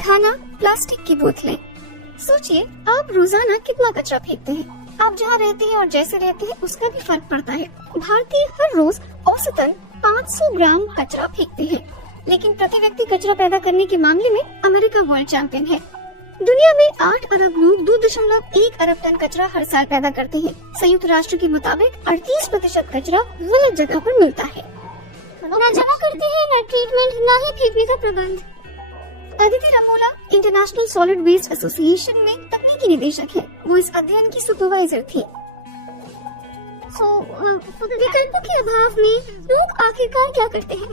खाना, प्लास्टिक की बोतलें। सोचिए आप रोजाना कितना कचरा फेंकते हैं। आप जहाँ रहते हैं और जैसे रहते हैं उसका भी फर्क पड़ता है। भारतीय हर रोज औसतन 500 ग्राम कचरा फेंकते हैं, लेकिन प्रति व्यक्ति कचरा पैदा करने के मामले में अमेरिका वर्ल्ड चैंपियन है। दुनिया में 8 अरब लोग 2.1 अरब टन कचरा हर साल पैदा करते हैं। संयुक्त राष्ट्र के मुताबिक 38% कचरा गलत जगह पर मिलता है। न जमा करते हैं, न ट्रीटमेंट, न ही फेंकने का प्रबंध। Aditi Ramola international solid waste association में तकनीकी निदेशक है। वो इस अध्ययन की सुपरवाइजर थी। विकल्पों के अभाव में लोग आखिरकार क्या करते हैं?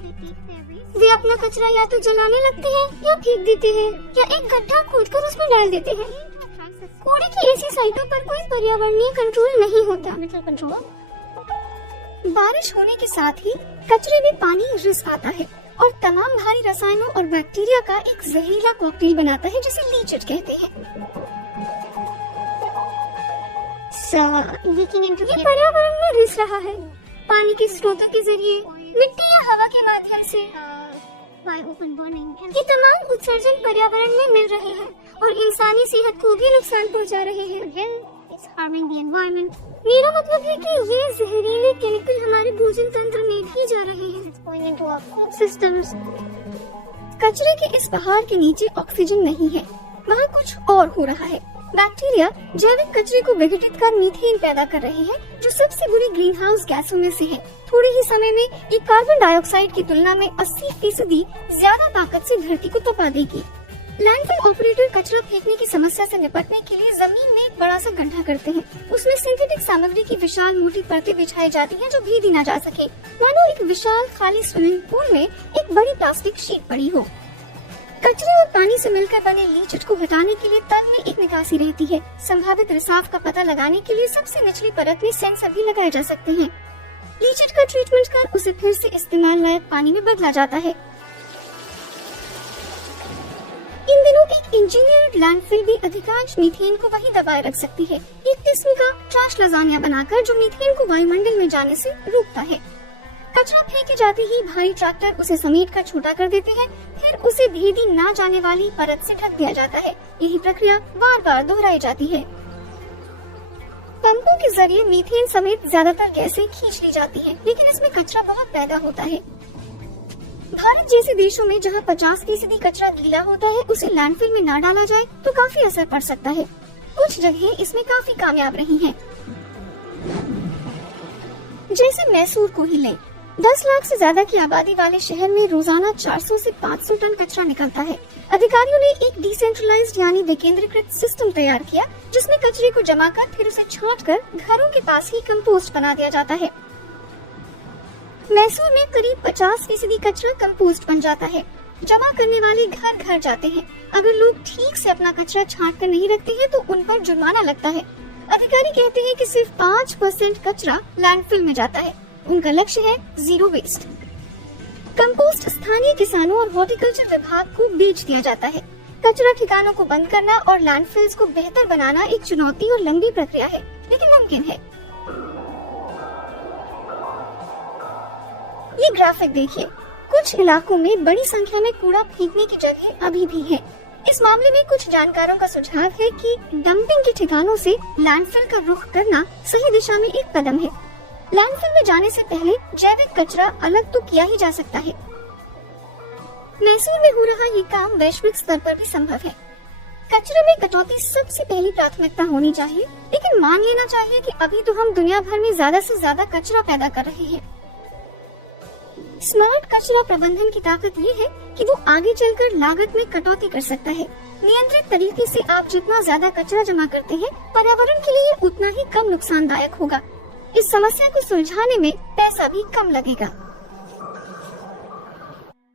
वे अपना कचरा या तो जलाने लगते हैं या फेंक देते हैं या एक गड्ढा खोदकर उसमें डाल देते हैं। कूड़े की ऐसी साइटों पर कोई पर्यावरणीय कंट्रोल नहीं होता। बारिश होने के साथ ही कचरे में पानी रिस आता है और तमाम भारी रसायनों और बैक्टीरिया का एक जहरीला कॉकटेल बनाता है जिसे लीचेट कहते हैं। ये पर्यावरण में रिस रहा है, पानी के स्रोतों के जरिए, मिट्टी या हवा के माध्यम से। ये तमाम उत्सर्जन पर्यावरण में मिल रहे हैं और इंसानी सेहत को भी नुकसान पहुंचा रहे हैं। मेरा मतलब है कि ये जहरीले केमिकल हमारे भोजन तंत्र में भी जा रहे हैं। कचरे के इस पहाड़ के नीचे ऑक्सीजन नहीं है, वहाँ कुछ और हो रहा है। बैक्टीरिया जैविक कचरे को विघटित कर मीथेन पैदा कर रहे हैं, जो सबसे बुरी ग्रीन हाउस गैसों में से है। थोड़े ही समय में ये कार्बन डाइऑक्साइड की तुलना में 80% ज्यादा ताकत से धरती को तपा देगी। लैंडफिल ऑपरेटर कचरा फेंकने की समस्या से निपटने के लिए जमीन में एक बड़ा सा गड्ढा करते हैं। उसमें सिंथेटिक सामग्री की विशाल मोटी परतें बिछाई जाती हैं जो भीगी न जा सके, मानो एक विशाल खाली स्विमिंग पूल में एक बड़ी प्लास्टिक शीट पड़ी हो। कचरे और पानी से मिलकर बने लीचेट को हटाने के लिए तल में एक निकासी रहती है। संभावित रिसाव का पता लगाने के लिए सबसे निचली परत में सेंसर भी लगाए जा सकते हैं। लीचेट का ट्रीटमेंट कर उसे फिर से इस्तेमाल लायक पानी में बदला जाता है। इन दिनों एक इंजीनियर्ड लैंडफिल भी अधिकांश मीथेन को वही दबाए रख सकती है, एक किस्म का ट्रैश लजानिया बनाकर जो मीथेन को वायुमंडल में जाने से रोकता है। कचरा फेंके जाते ही भारी ट्रैक्टर उसे समेट कर छोटा कर देते हैं, फिर उसे भेदी ना जाने वाली परत से ढक दिया जाता है। यही प्रक्रिया बार बार दोहराई जाती है। पंपों के जरिए मीथेन समेत ज्यादातर गैसें खींच ली जाती है, लेकिन इसमें कचरा बहुत पैदा होता है। भारत जैसे देशों में जहां 50% कचरा गीला होता है, उसे लैंडफिल में ना डाला जाए तो काफी असर पड़ सकता है। कुछ जगहें इसमें काफी कामयाब रही हैं। जैसे मैसूर को ही लें, 10 लाख से ज्यादा की आबादी वाले शहर में रोजाना 400 से 500 टन कचरा निकलता है। अधिकारियों ने एक डिसेंट्रलाइज्ड यानी विकेंद्रीकृत सिस्टम तैयार किया, जिसमें कचरे को जमा कर फिर उसे छांटकर घरों के पास ही कंपोस्ट बना दिया जाता है। मैसूर में करीब 50% कचरा कंपोस्ट बन जाता है। जमा करने वाले घर घर जाते हैं। अगर लोग ठीक से अपना कचरा छांट कर नहीं रखते हैं तो उन पर जुर्माना लगता है। अधिकारी कहते हैं कि सिर्फ 5% कचरा लैंडफिल में जाता है। उनका लक्ष्य है जीरो वेस्ट। कंपोस्ट स्थानीय किसानों और हॉर्टिकल्चर विभाग को बेच दिया जाता है। कचरा ठिकानों को बंद करना और लैंडफिल्स को बेहतर बनाना एक चुनौती और लंबी प्रक्रिया है, लेकिन मुमकिन है। ये ग्राफिक देखिए, कुछ इलाकों में बड़ी संख्या में कूड़ा फेंकने की जगह अभी भी है। इस मामले में कुछ जानकारों का सुझाव है कि डंपिंग के ठिकानों से लैंडफिल का रुख करना सही दिशा में एक कदम है। लैंडफिल में जाने से पहले जैविक कचरा अलग तो किया ही जा सकता है। मैसूर में हो रहा ये काम वैश्विक स्तर पर भी संभव है। कचरे में कटौती सबसे पहली प्राथमिकता होनी चाहिए, लेकिन मान लेना चाहिए कि अभी तो हम दुनिया भर में ज्यादा से ज्यादा कचरा पैदा कर रहे हैं। स्मार्ट कचरा प्रबंधन की ताकत ये है कि वो आगे चलकर लागत में कटौती कर सकता है। नियंत्रित तरीके से आप जितना ज्यादा कचरा जमा करते हैं, पर्यावरण के लिए उतना ही कम नुकसानदायक होगा। इस समस्या को सुलझाने में पैसा भी कम लगेगा।